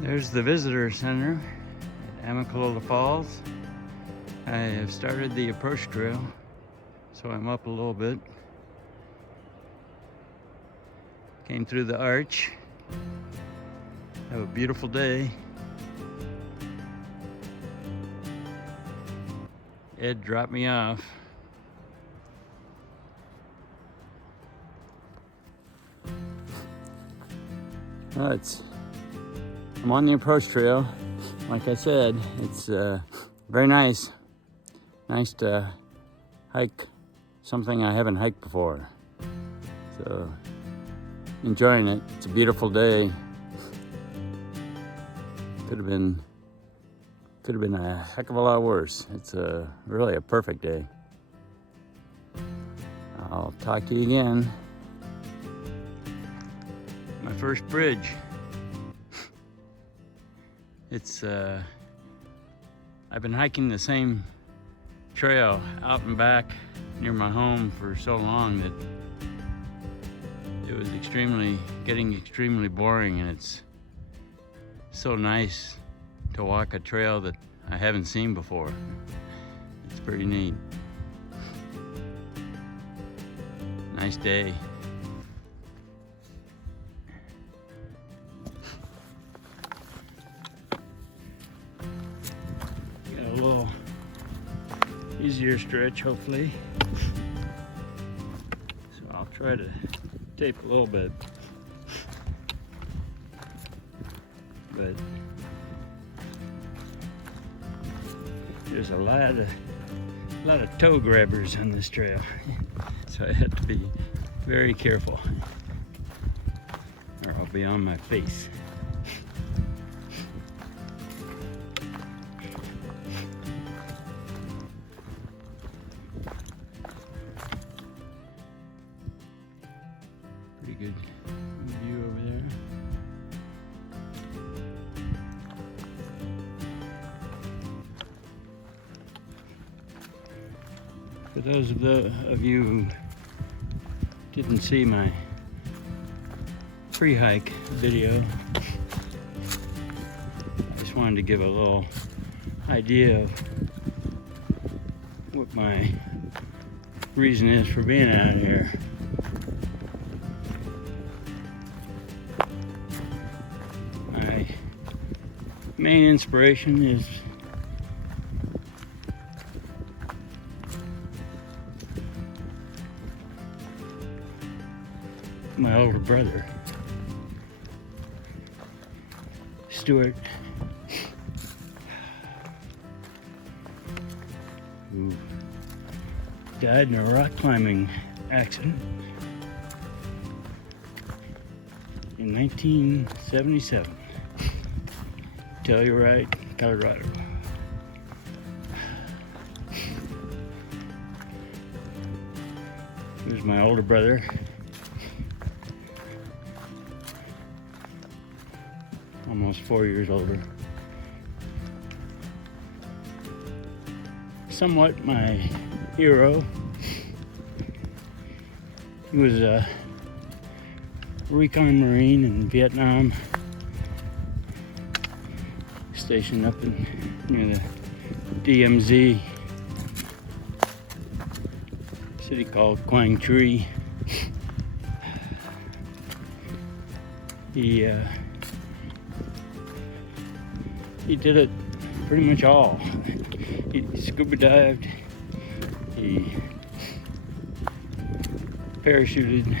There's the visitor center at Amicalola Falls. I have started the approach trail, so I'm up a little bit. Came through the arch. Have a beautiful day. Ed dropped me off. Well, I'm on the approach trail. Like I said, it's very nice. Nice to hike something I haven't hiked before. So, enjoying it. It's a beautiful day. Could have been a heck of a lot worse. It's really a perfect day. I'll talk to you again. My first bridge. It's I've been hiking the same trail out and back near my home for so long that it was getting extremely boring, and it's so nice to walk a trail that I haven't seen before. It's pretty neat. Nice day. Got a little easier stretch, hopefully. So I'll try to tape a little bit. But there's a lot of toe grabbers on this trail, so I have to be very careful, or I'll be on my face. Pretty good view over there. For those of you who didn't see my pre-hike video, I just wanted to give a little idea of what my reason is for being out here. My main inspiration is my older brother, Stuart, who died in a rock climbing accident in 1977, Telluride, Colorado. He was my older brother. Almost 4 years older. Somewhat my hero. He was a recon Marine in Vietnam, stationed up near the DMZ, city called Quang Tri. He did it pretty much all. He scuba dived, he parachuted,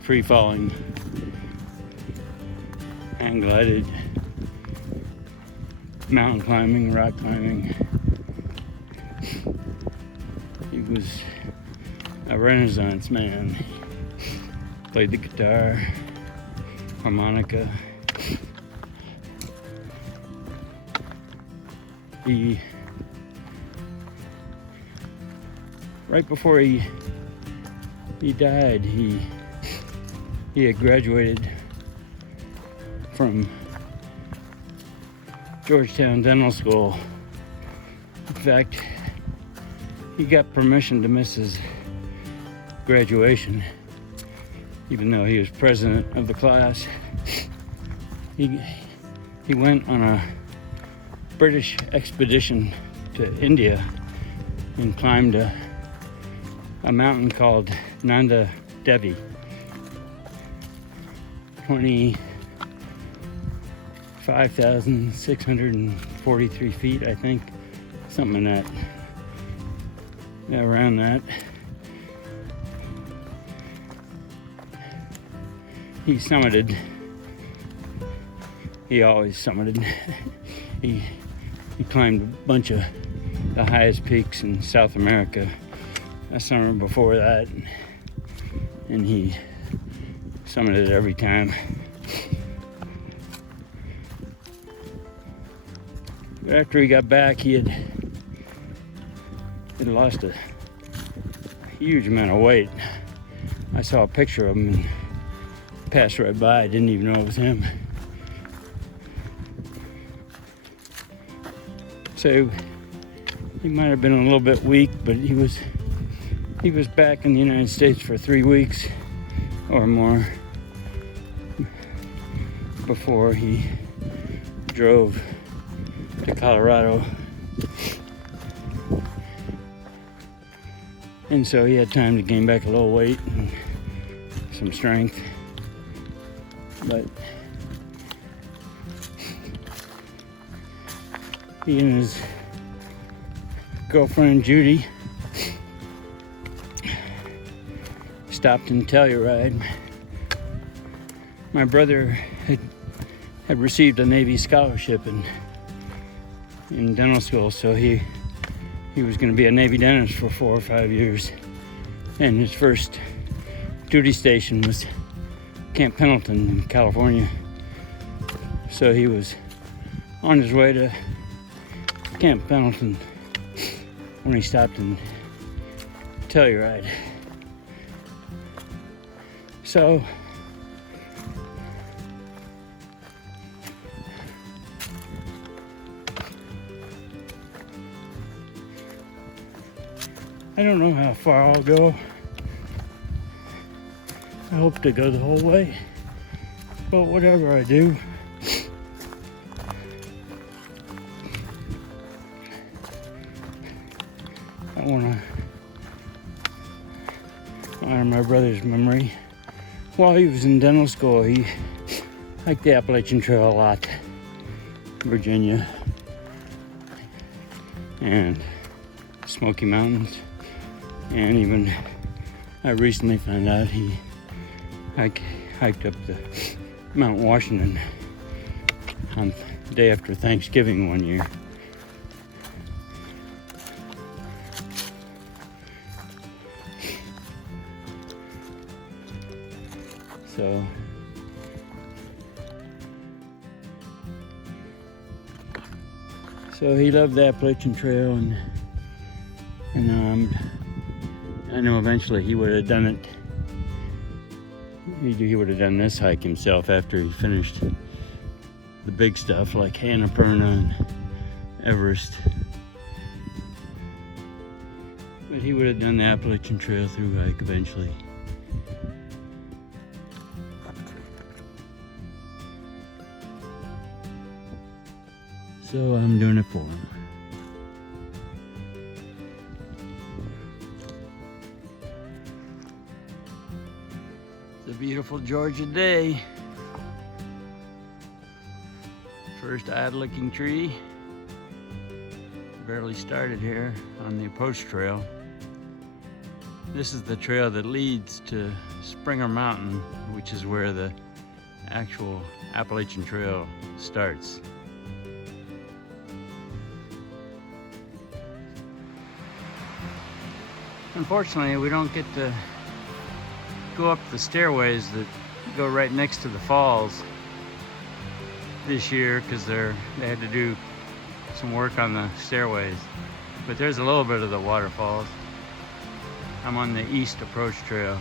free falling, hang glided, mountain climbing, rock climbing. He was a Renaissance man. Played the guitar, harmonica. Right before he died, he had graduated from Georgetown Dental School. In fact, he got permission to miss his graduation, even though he was president of the class. he went on a British expedition to India and climbed a mountain called Nanda Devi. 25,643 feet, I think, something like that. Yeah, around that. He summited. He always summited. he climbed a bunch of the highest peaks in South America a summer before that, and he summited every time. But after he got back, he had lost a huge amount of weight. I saw a picture of him and passed right by. I didn't even know it was him. So he might have been a little bit weak, but he was back in the United States for 3 weeks or more before he drove to Colorado. And so he had time to gain back a little weight and some strength. But he and his girlfriend Judy stopped in Telluride. My brother had received a Navy scholarship in dental school, so he was going to be a Navy dentist for 4 or 5 years. And his first duty station was Camp Pendleton in California. So he was on his way to Camp Pendleton when he stopped in Telluride. So I don't know how far I'll go. I hope to go the whole way, but whatever I do, I want to honor my brother's memory. While he was in dental school, he hiked the Appalachian Trail a lot, Virginia, and Smoky Mountains. And even I recently found out he hiked up the Mount Washington on the day after Thanksgiving one year. So he loved the Appalachian Trail, and I know eventually he would have done it. He would have done this hike himself after he finished the big stuff like Annapurna and Everest. But he would have done the Appalachian Trail through hike eventually. So I'm doing it for him. It's a beautiful Georgia day. First odd-looking tree. Barely started here on the approach trail. This is the trail that leads to Springer Mountain, which is where the actual Appalachian Trail starts. Unfortunately, we don't get to go up the stairways that go right next to the falls this year because they had to do some work on the stairways. But there's a little bit of the waterfalls. I'm on the East Approach Trail.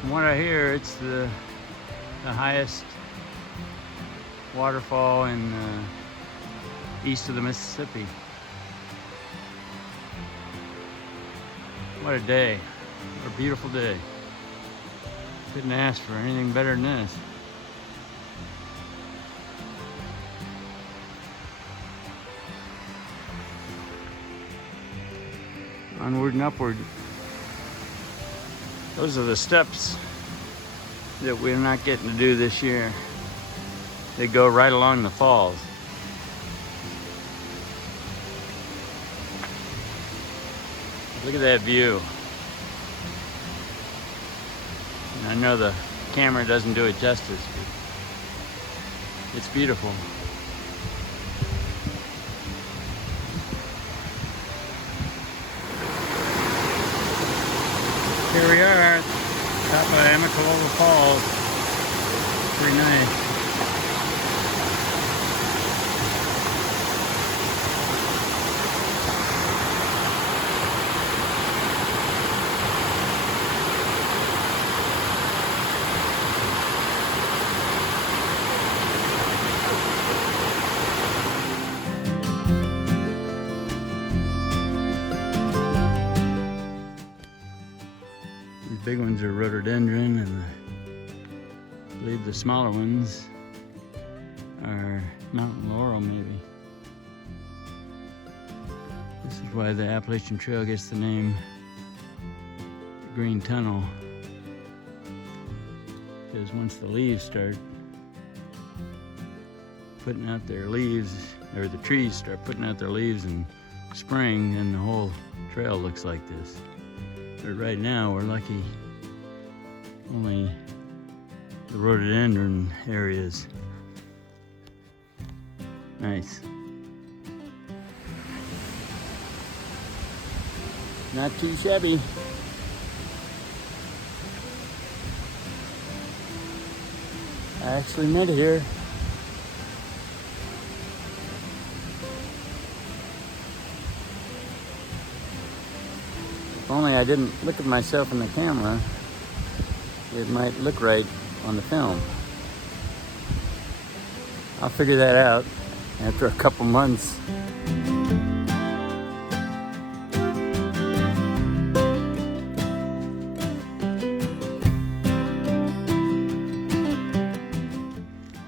From what I hear, it's the highest waterfall in east of the Mississippi. What a day, what a beautiful day. Couldn't ask for anything better than this. Onward and upward. Those are the steps that we're not getting to do this year. They go right along the falls. Look at that view. And I know the camera doesn't do it justice, but it's beautiful. Here we are, top of Amicalola Falls. Pretty nice. These big ones are rhododendron, and I believe the smaller ones are mountain laurel, maybe. This is why the Appalachian Trail gets the name the Green Tunnel, because once the leaves start putting out their leaves, or the trees start putting out their leaves in spring, then the whole trail looks like this. But right now, we're lucky only the rhododendron areas. Nice. Not too shabby. I actually met here. If only I didn't look at myself in the camera, it might look right on the film. I'll figure that out after a couple months.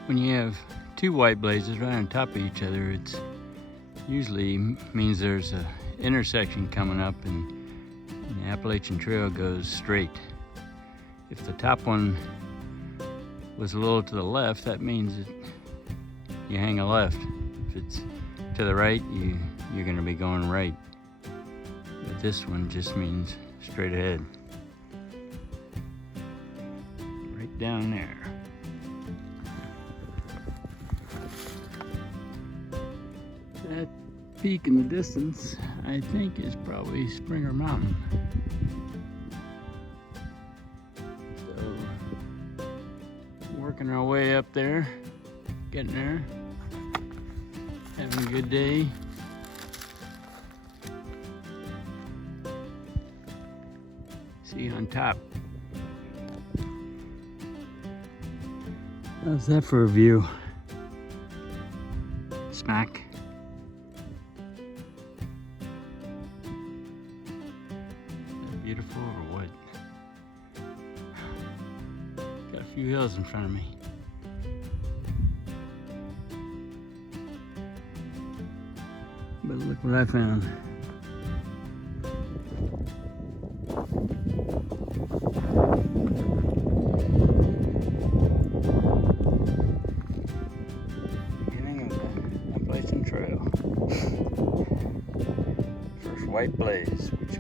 When you have two white blazes right on top of each other, it's usually means there's a intersection coming up, and the Appalachian Trail goes straight. If the top one was a little to the left, that means that you hang a left. If it's to the right, you're going to be going right. But this one just means straight ahead. Right down there. That peak in the distance, I think, is probably Springer Mountain. So, working our way up there, getting there, having a good day. See you on top. How's that for a view? Smack. Beautiful or what? Got a few hills in front of me. But look what I found. Beginning of the Appalachian Trail. First white blaze, which,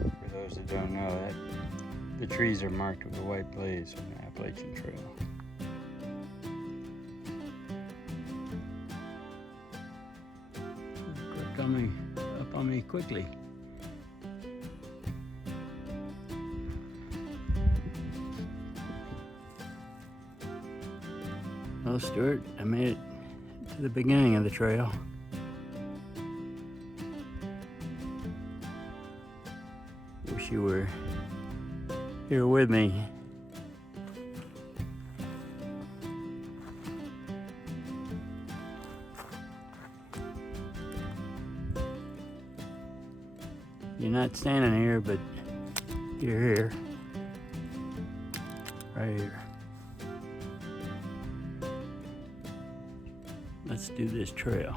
for those that don't know, that the trees are marked with a white blaze on the Appalachian Trail. Coming up on me quickly. Well, Stuart, I made it to the beginning of the trail. Wish you were here with me. You're not standing here, but you're here. right here. Let's do this trail.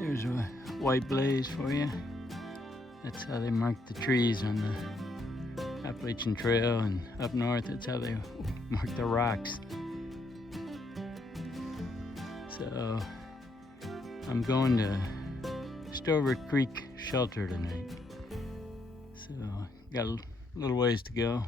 There's a white blaze for you. That's how they mark the trees on the Appalachian Trail, and up north, that's how they mark the rocks. So I'm going to Stover Creek Shelter tonight. So got a little ways to go.